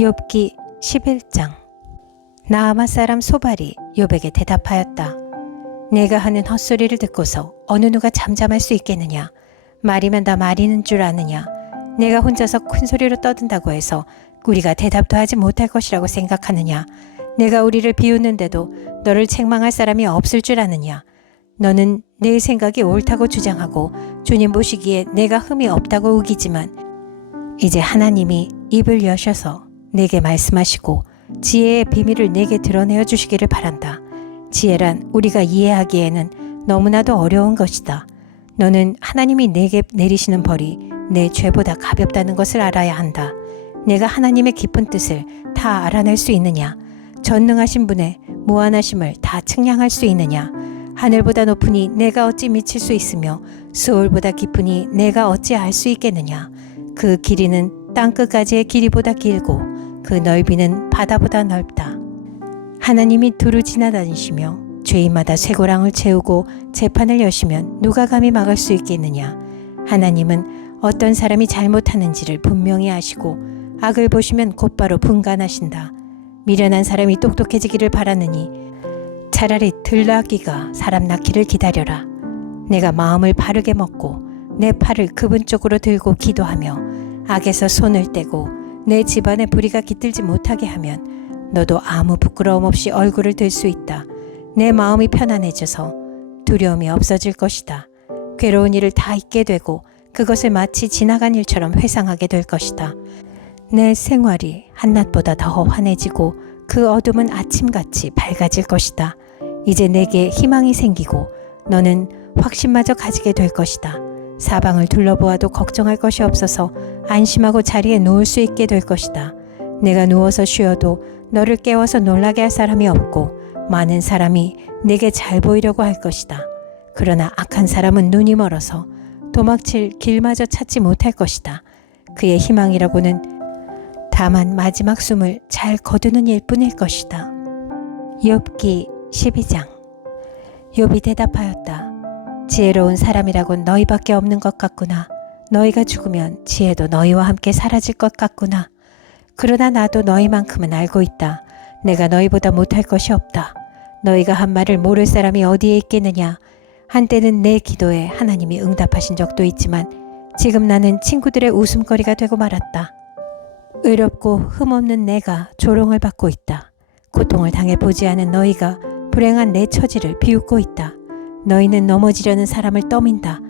욥기 11장. 나아마 사람 소발이 욥에게 대답하였다. 내가 하는 헛소리를 듣고서 어느 누가 잠잠할 수 있겠느냐? 말이면 다 말이는 줄 아느냐? 내가 혼자서 큰 소리로 떠든다고 해서 우리가 대답도 하지 못할 것이라고 생각하느냐? 내가 우리를 비웃는데도 너를 책망할 사람이 없을 줄 아느냐? 너는 내 생각이 옳다고 주장하고 주님 보시기에 내가 흠이 없다고 우기지만 이제 하나님이 입을 여셔서 내게 말씀하시고 지혜의 비밀을 내게 드러내어 주시기를 바란다. 지혜란 우리가 이해하기에는 너무나도 어려운 것이다. 너는 하나님이 내게 내리시는 벌이 내 죄보다 가볍다는 것을 알아야 한다. 내가 하나님의 깊은 뜻을 다 알아낼 수 있느냐? 전능하신 분의 무한하심을 다 측량할 수 있느냐? 하늘보다 높으니 내가 어찌 미칠 수 있으며 수월보다 깊으니 내가 어찌 알 수 있겠느냐? 그 길이는 땅끝까지의 길이보다 길고 그 넓이는 바다보다 넓다. 하나님이 두루 지나다니시며 죄인마다 쇠고랑을 채우고 재판을 여시면 누가 감히 막을 수 있겠느냐? 하나님은 어떤 사람이 잘못하는지를 분명히 아시고 악을 보시면 곧바로 분간하신다. 미련한 사람이 똑똑해지기를 바라느니 차라리 들나귀가 사람 낳기를 기다려라. 내가 마음을 바르게 먹고 내 팔을 그분 쪽으로 들고 기도하며 악에서 손을 떼고 내 집안에 불의가 깃들지 못하게 하면 너도 아무 부끄러움 없이 얼굴을 들 수 있다. 내 마음이 편안해져서 두려움이 없어질 것이다. 괴로운 일을 다 잊게 되고 그것을 마치 지나간 일처럼 회상하게 될 것이다. 내 생활이 한낮보다 더 환해지고 그 어둠은 아침같이 밝아질 것이다. 이제 내게 희망이 생기고 너는 확신마저 가지게 될 것이다. 사방을 둘러보아도 걱정할 것이 없어서 안심하고 자리에 누울 수 있게 될 것이다. 내가 누워서 쉬어도 너를 깨워서 놀라게 할 사람이 없고 많은 사람이 내게 잘 보이려고 할 것이다. 그러나 악한 사람은 눈이 멀어서 도망칠 길마저 찾지 못할 것이다. 그의 희망이라고는 다만 마지막 숨을 잘 거두는 일뿐일 것이다. 욥기 12장. 욥이 대답하였다. 지혜로운 사람이라곤 너희밖에 없는 것 같구나. 너희가 죽으면 지혜도 너희와 함께 사라질 것 같구나. 그러나 나도 너희만큼은 알고 있다. 내가 너희보다 못할 것이 없다. 너희가 한 말을 모를 사람이 어디에 있겠느냐. 한때는 내 기도에 하나님이 응답하신 적도 있지만 지금 나는 친구들의 웃음거리가 되고 말았다. 의롭고 흠없는 내가 조롱을 받고 있다. 고통을 당해보지 않은 너희가 불행한 내 처지를 비웃고 있다. 너희는 넘어지려는 사람을 떠민다.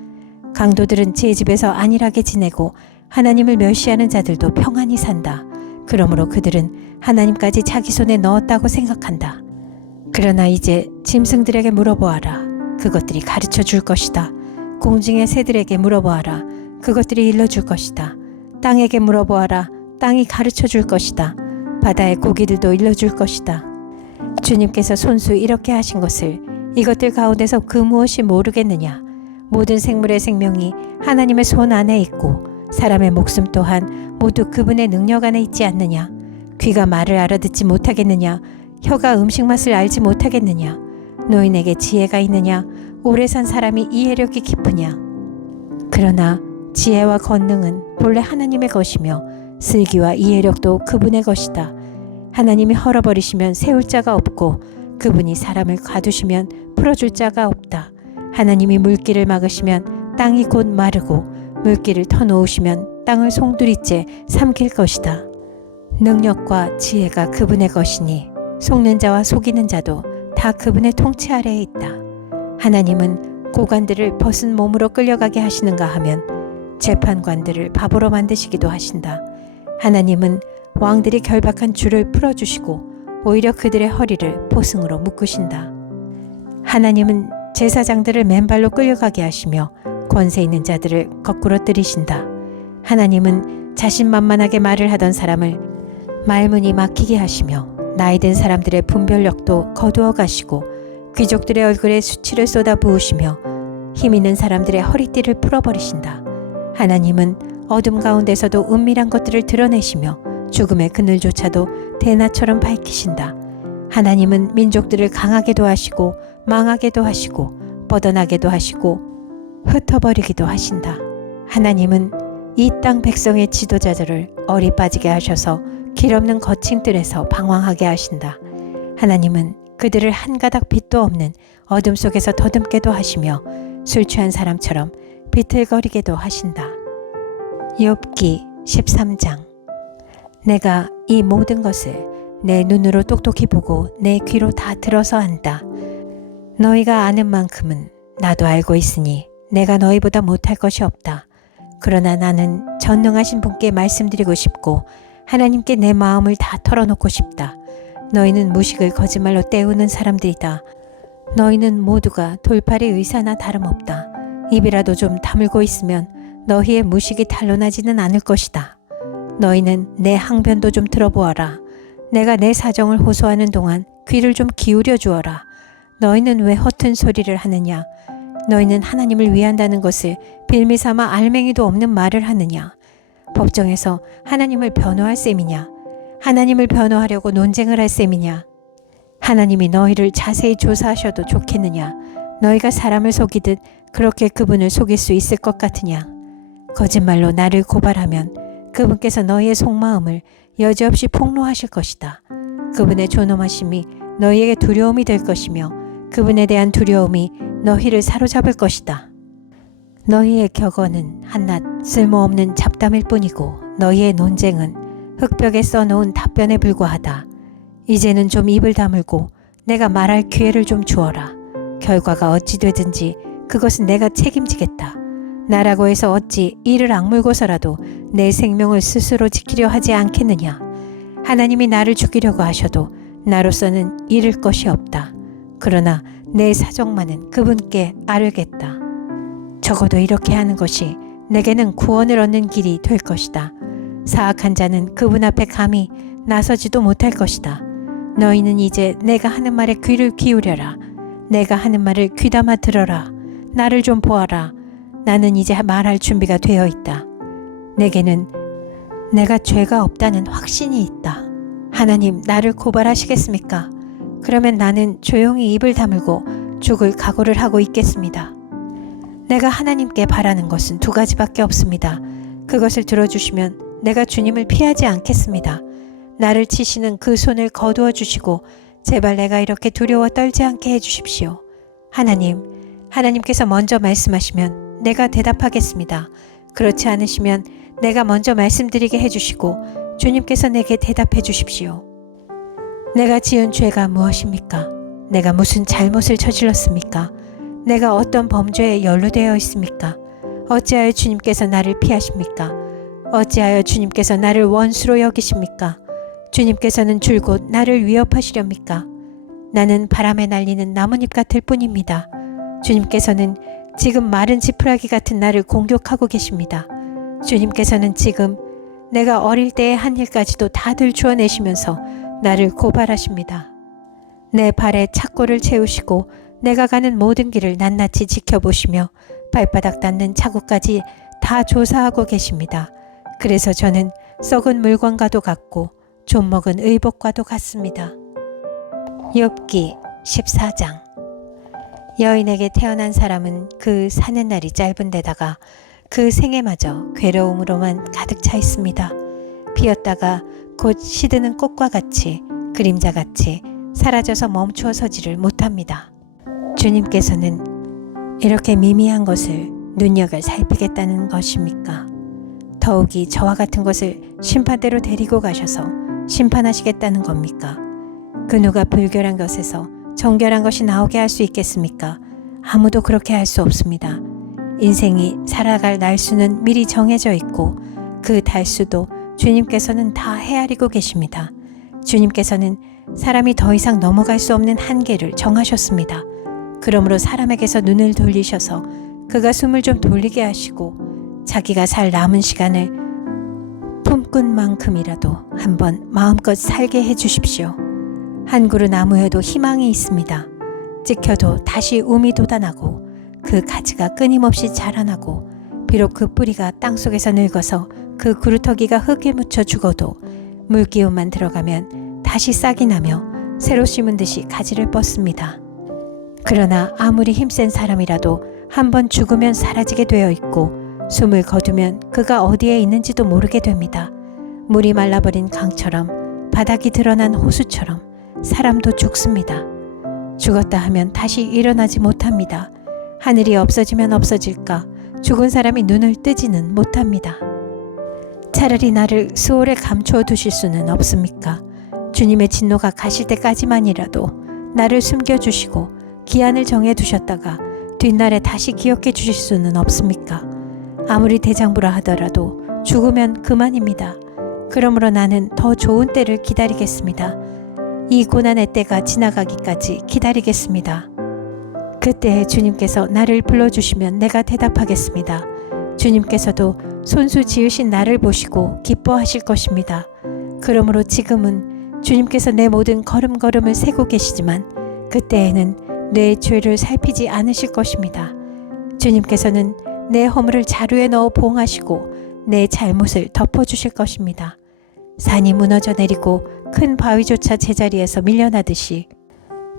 강도들은 제 집에서 안일하게 지내고 하나님을 멸시하는 자들도 평안히 산다. 그러므로 그들은 하나님까지 자기 손에 넣었다고 생각한다. 그러나 이제 짐승들에게 물어보아라. 그것들이 가르쳐 줄 것이다. 공중의 새들에게 물어보아라. 그것들이 일러줄 것이다. 땅에게 물어보아라. 땅이 가르쳐 줄 것이다. 바다의 고기들도 일러줄 것이다. 주님께서 손수 이렇게 하신 것을 이것들 가운데서 그 무엇이 모르겠느냐. 모든 생물의 생명이 하나님의 손 안에 있고 사람의 목숨 또한 모두 그분의 능력 안에 있지 않느냐. 귀가 말을 알아듣지 못하겠느냐. 혀가 음식 맛을 알지 못하겠느냐. 노인에게 지혜가 있느냐. 오래 산 사람이 이해력이 깊으냐. 그러나 지혜와 권능은 본래 하나님의 것이며 슬기와 이해력도 그분의 것이다. 하나님이 헐어버리시면 세울 자가 없고 그분이 사람을 가두시면 풀어줄 자가 없다. 하나님이 물길을 막으시면 땅이 곧 마르고 물길을 터놓으시면 땅을 송두리째 삼킬 것이다. 능력과 지혜가 그분의 것이니 속는 자와 속이는 자도 다 그분의 통치 아래에 있다. 하나님은 고관들을 벗은 몸으로 끌려가게 하시는가 하면 재판관들을 바보로 만드시기도 하신다. 하나님은 왕들이 결박한 줄을 풀어주시고 오히려 그들의 허리를 보승으로 묶으신다. 하나님은 제사장들을 맨발로 끌려가게 하시며 권세 있는 자들을 거꾸로 들이신다. 하나님은 자신만만하게 말을 하던 사람을 말문이 막히게 하시며 나이든 사람들의 분별력도 거두어 가시고 귀족들의 얼굴에 수치를 쏟아 부으시며 힘 있는 사람들의 허리띠를 풀어버리신다. 하나님은 어둠 가운데서도 은밀한 것들을 드러내시며 죽음의 그늘조차도 대낮처럼 밝히신다. 하나님은 민족들을 강하게도 하시고 망하게도 하시고 뻗어나게도 하시고 흩어버리기도 하신다. 하나님은 이 땅 백성의 지도자들을 어리 빠지게 하셔서 길없는 거친들에서 방황하게 하신다. 하나님은 그들을 한 가닥 빛도 없는 어둠 속에서 더듬게도 하시며 술 취한 사람처럼 비틀거리게도 하신다. 욥기 13장. 내가 이 모든 것을 내 눈으로 똑똑히 보고 내 귀로 다 들어서 안다. 너희가 아는 만큼은 나도 알고 있으니 내가 너희보다 못할 것이 없다. 그러나 나는 전능하신 분께 말씀드리고 싶고 하나님께 내 마음을 다 털어놓고 싶다. 너희는 무식을 거짓말로 때우는 사람들이다. 너희는 모두가 돌팔이 의사나 다름없다. 입이라도 좀 다물고 있으면 너희의 무식이 탄로나지는 않을 것이다. 너희는 내 항변도 좀 들어보아라. 내가 내 사정을 호소하는 동안 귀를 좀 기울여 주어라. 너희는 왜 허튼 소리를 하느냐? 너희는 하나님을 위한다는 것을 빌미삼아 알맹이도 없는 말을 하느냐? 법정에서 하나님을 변호할 셈이냐? 하나님을 변호하려고 논쟁을 할 셈이냐? 하나님이 너희를 자세히 조사하셔도 좋겠느냐? 너희가 사람을 속이듯 그렇게 그분을 속일 수 있을 것 같으냐? 거짓말로 나를 고발하면 그분께서 너희의 속마음을 여지없이 폭로하실 것이다. 그분의 존엄하심이 너희에게 두려움이 될 것이며 그분에 대한 두려움이 너희를 사로잡을 것이다. 너희의 격언은 한낱 쓸모없는 잡담일 뿐이고 너희의 논쟁은 흙벽에 써놓은 답변에 불과하다. 이제는 좀 입을 다물고 내가 말할 기회를 좀 주어라. 결과가 어찌 되든지 그것은 내가 책임지겠다. 나라고 해서 어찌 이를 악물고서라도 내 생명을 스스로 지키려 하지 않겠느냐. 하나님이 나를 죽이려고 하셔도 나로서는 잃을 것이 없다. 그러나 내 사정만은 그분께 아뢰겠다. 적어도 이렇게 하는 것이 내게는 구원을 얻는 길이 될 것이다. 사악한 자는 그분 앞에 감히 나서지도 못할 것이다. 너희는 이제 내가 하는 말에 귀를 기울여라. 내가 하는 말을 귀담아 들어라. 나를 좀 보아라. 나는 이제 말할 준비가 되어 있다. 내게는 내가 죄가 없다는 확신이 있다. 하나님, 나를 고발하시겠습니까? 그러면 나는 조용히 입을 다물고 죽을 각오를 하고 있겠습니다. 내가 하나님께 바라는 것은 두 가지밖에 없습니다. 그것을 들어주시면 내가 주님을 피하지 않겠습니다. 나를 치시는 그 손을 거두어 주시고 제발 내가 이렇게 두려워 떨지 않게 해주십시오. 하나님께서 먼저 말씀하시면 내가 대답하겠습니다. 그렇지 않으시면 내가 먼저 말씀드리게 해주시고 주님께서 내게 대답해 주십시오. 내가 지은 죄가 무엇입니까? 내가 무슨 잘못을 저질렀습니까? 내가 어떤 범죄에 연루되어 있습니까? 어찌하여 주님께서 나를 피하십니까? 어찌하여 주님께서 나를 원수로 여기십니까? 주님께서는 줄곧 나를 위협하시렵니까? 나는 바람에 날리는 나뭇잎 같을 뿐입니다. 주님께서는 지금 마른 지푸라기 같은 나를 공격하고 계십니다. 주님께서는 지금 내가 어릴 때의 한 일까지도 다 들추어내시면서 나를 고발하십니다. 내 발에 착고를 채우시고 내가 가는 모든 길을 낱낱이 지켜보시며 발바닥 닿는 자국까지 다 조사하고 계십니다. 그래서 저는 썩은 물건과도 같고 좀먹은 의복과도 같습니다. 욥기 14장. 여인에게 태어난 사람은 그 사는 날이 짧은 데다가 그 생애마저 괴로움으로만 가득 차 있습니다. 피었다가 곧 시드는 꽃과 같이 그림자같이 사라져서 멈추어 서지를 못합니다. 주님께서는 이렇게 미미한 것을 눈여겨 살피겠다는 것입니까? 더욱이 저와 같은 것을 심판대로 데리고 가셔서 심판하시겠다는 겁니까? 그 누가 불결한 것에서 정결한 것이 나오게 할 수 있겠습니까? 아무도 그렇게 할 수 없습니다. 인생이 살아갈 날수는 미리 정해져 있고 그 달수도 주님께서는 다 헤아리고 계십니다. 주님께서는 사람이 더 이상 넘어갈 수 없는 한계를 정하셨습니다. 그러므로 사람에게서 눈을 돌리셔서 그가 숨을 좀 돌리게 하시고 자기가 살 남은 시간을 품꾼만큼이라도 한번 마음껏 살게 해주십시오. 한 그루 나무에도 희망이 있습니다. 찍혀도 다시 움이 돋아나고 그 가지가 끊임없이 자라나고 비록 그 뿌리가 땅속에서 늙어서 그 그루터기가 흙에 묻혀 죽어도 물기운만 들어가면 다시 싹이 나며 새로 심은 듯이 가지를 뻗습니다. 그러나 아무리 힘센 사람이라도 한번 죽으면 사라지게 되어 있고 숨을 거두면 그가 어디에 있는지도 모르게 됩니다. 물이 말라버린 강처럼 바닥이 드러난 호수처럼 사람도 죽습니다. 죽었다 하면 다시 일어나지 못합니다. 하늘이 없어지면 없어질까 죽은 사람이 눈을 뜨지는 못합니다. 차라리 나를 수월에 감추어 두실 수는 없습니까? 주님의 진노가 가실 때까지만이라도 나를 숨겨주시고 기한을 정해두셨다가 뒷날에 다시 기억해 주실 수는 없습니까? 아무리 대장부라 하더라도 죽으면 그만입니다. 그러므로 나는 더 좋은 때를 기다리겠습니다. 이 고난의 때가 지나가기까지 기다리겠습니다. 그때 주님께서 나를 불러주시면 내가 대답하겠습니다. 주님께서도 손수 지으신 나를 보시고 기뻐하실 것입니다. 그러므로 지금은 주님께서 내 모든 걸음걸음을 세고 계시지만 그때에는 내 죄를 살피지 않으실 것입니다. 주님께서는 내 허물을 자루에 넣어 봉하시고 내 잘못을 덮어주실 것입니다. 산이 무너져 내리고 큰 바위조차 제자리에서 밀려나듯이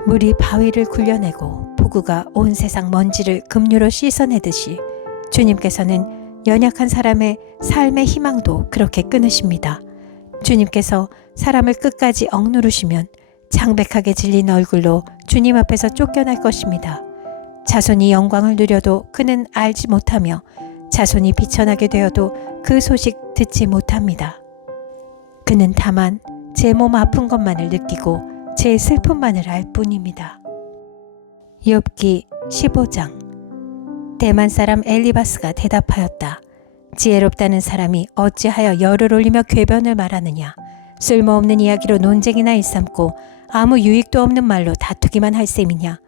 물이 바위를 굴려내고 폭우가 온 세상 먼지를 급류로 씻어내듯이 주님께서는 연약한 사람의 삶의 희망도 그렇게 끊으십니다. 주님께서 사람을 끝까지 억누르시면 창백하게 질린 얼굴로 주님 앞에서 쫓겨날 것입니다. 자손이 영광을 누려도 그는 알지 못하며 자손이 비천하게 되어도 그 소식 듣지 못합니다. 그는 다만 제 몸 아픈 것만을 느끼고 제 슬픔만을 알 뿐입니다. 욥기 15장. 대만 사람 엘리바스가 대답하였다. 지혜롭다는 사람이 어찌하여 열을 올리며 궤변을 말하느냐. 쓸모없는 이야기로 논쟁이나 일삼고 아무 유익도 없는 말로 다투기만 할 셈이냐.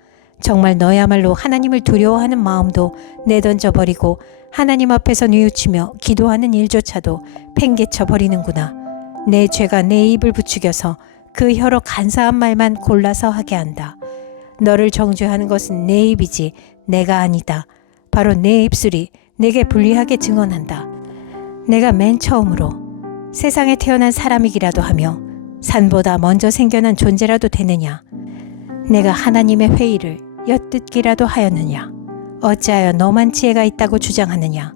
정말 너야말로 하나님을 두려워하는 마음도 내던져버리고 하나님 앞에서 뉘우치며 기도하는 일조차도 팽개쳐버리는구나. 내 죄가 내 입을 부추겨서 그 혀로 간사한 말만 골라서 하게 한다. 너를 정죄하는 것은 내 입이지 내가 아니다. 바로 내 입술이 내게 불리하게 증언한다. 내가 맨 처음으로 세상에 태어난 사람이기라도 하며 산보다 먼저 생겨난 존재라도 되느냐. 내가 하나님의 회의를 엿듣기라도 하였느냐. 어찌하여 너만 지혜가 있다고 주장하느냐.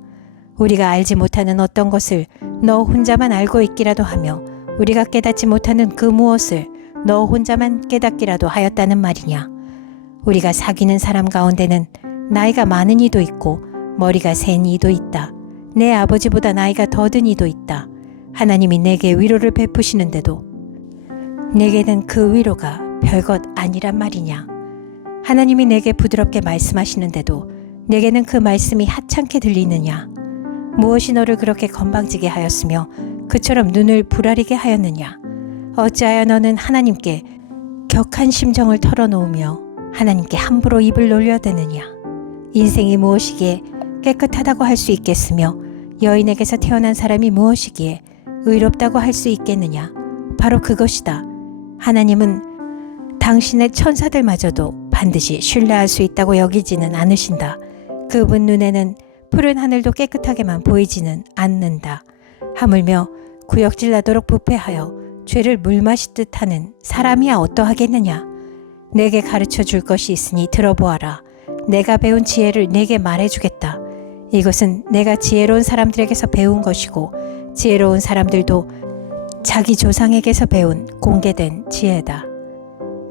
우리가 알지 못하는 어떤 것을 너 혼자만 알고 있기라도 하며 우리가 깨닫지 못하는 그 무엇을 너 혼자만 깨닫기라도 하였다는 말이냐. 우리가 사귀는 사람 가운데는 나이가 많은 이도 있고 머리가 센 이도 있다. 내 아버지보다 나이가 더 든 이도 있다. 하나님이 내게 위로를 베푸시는데도 내게는 그 위로가 별것 아니란 말이냐. 하나님이 내게 부드럽게 말씀하시는데도 내게는 그 말씀이 하찮게 들리느냐. 무엇이 너를 그렇게 건방지게 하였으며 그처럼 눈을 부라리게 하였느냐. 어찌하여 너는 하나님께 격한 심정을 털어놓으며 하나님께 함부로 입을 놀려대느냐. 인생이 무엇이기에 깨끗하다고 할 수 있겠으며 여인에게서 태어난 사람이 무엇이기에 의롭다고 할 수 있겠느냐. 바로 그것이다. 하나님은 당신의 천사들마저도 반드시 신뢰할 수 있다고 여기지는 않으신다. 그분 눈에는 푸른 하늘도 깨끗하게만 보이지는 않는다. 하물며 구역질 나도록 부패하여 죄를 물마시듯 하는 사람이야 어떠하겠느냐. 내게 가르쳐 줄 것이 있으니 들어보아라. 내가 배운 지혜를 내게 말해주겠다. 이것은 내가 지혜로운 사람들에게서 배운 것이고 지혜로운 사람들도 자기 조상에게서 배운 공개된 지혜다.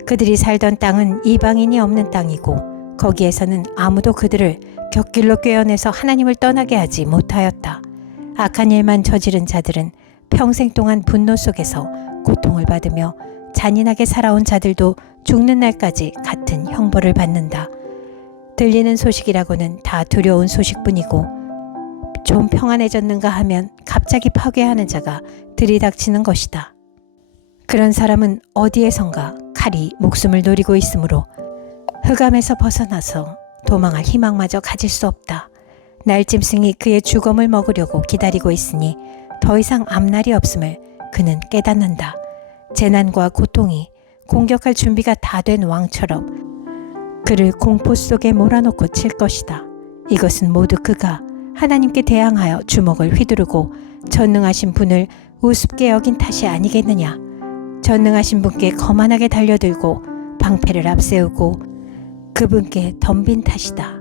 그들이 살던 땅은 이방인이 없는 땅이고 거기에서는 아무도 그들을 곁길로 꿰어내서 하나님을 떠나게 하지 못하였다. 악한 일만 저지른 자들은 평생 동안 분노 속에서 고통을 받으며 잔인하게 살아온 자들도 죽는 날까지 같은 형벌을 받는다. 들리는 소식이라고는 다 두려운 소식뿐이고 좀 평안해졌는가 하면 갑자기 파괴하는 자가 들이닥치는 것이다. 그런 사람은 어디에선가 칼이 목숨을 노리고 있으므로 흑암에서 벗어나서 도망할 희망마저 가질 수 없다. 날짐승이 그의 주검을 먹으려고 기다리고 있으니 더 이상 앞날이 없음을 그는 깨닫는다. 재난과 고통이 공격할 준비가 다 된 왕처럼 그를 공포 속에 몰아넣고 칠 것이다. 이것은 모두 그가 하나님께 대항하여 주먹을 휘두르고 전능하신 분을 우습게 여긴 탓이 아니겠느냐. 전능하신 분께 거만하게 달려들고 방패를 앞세우고 그분께 덤빈 탓이다.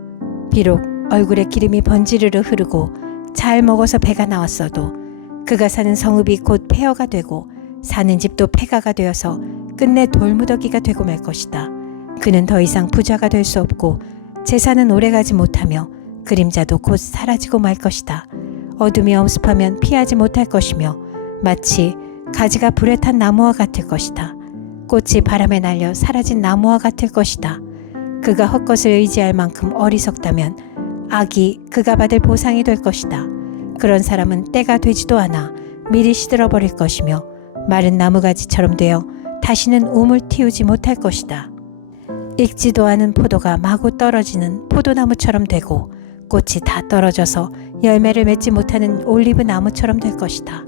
비록 얼굴에 기름이 번지르르 흐르고 잘 먹어서 배가 나왔어도 그가 사는 성읍이 곧 폐허가 되고 사는 집도 폐가가 되어서 끝내 돌무더기가 되고 말 것이다. 그는 더 이상 부자가 될 수 없고 재산은 오래가지 못하며 그림자도 곧 사라지고 말 것이다. 어둠이 엄습하면 피하지 못할 것이며 마치 가지가 불에 탄 나무와 같을 것이다. 꽃이 바람에 날려 사라진 나무와 같을 것이다. 그가 헛것을 의지할 만큼 어리석다면 악이 그가 받을 보상이 될 것이다. 그런 사람은 때가 되지도 않아 미리 시들어버릴 것이며 마른 나무가지처럼 되어 다시는 우물 틔우지 못할 것이다. 익지도 않은 포도가 마구 떨어지는 포도나무처럼 되고 꽃이 다 떨어져서 열매를 맺지 못하는 올리브 나무처럼 될 것이다.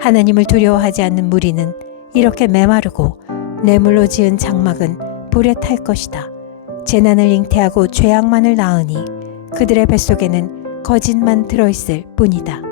하나님을 두려워하지 않는 무리는 이렇게 메마르고 뇌물로 지은 장막은 불에 탈 것이다. 재난을 잉태하고 죄악만을 낳으니 그들의 뱃속에는 거짓만 들어있을 뿐이다.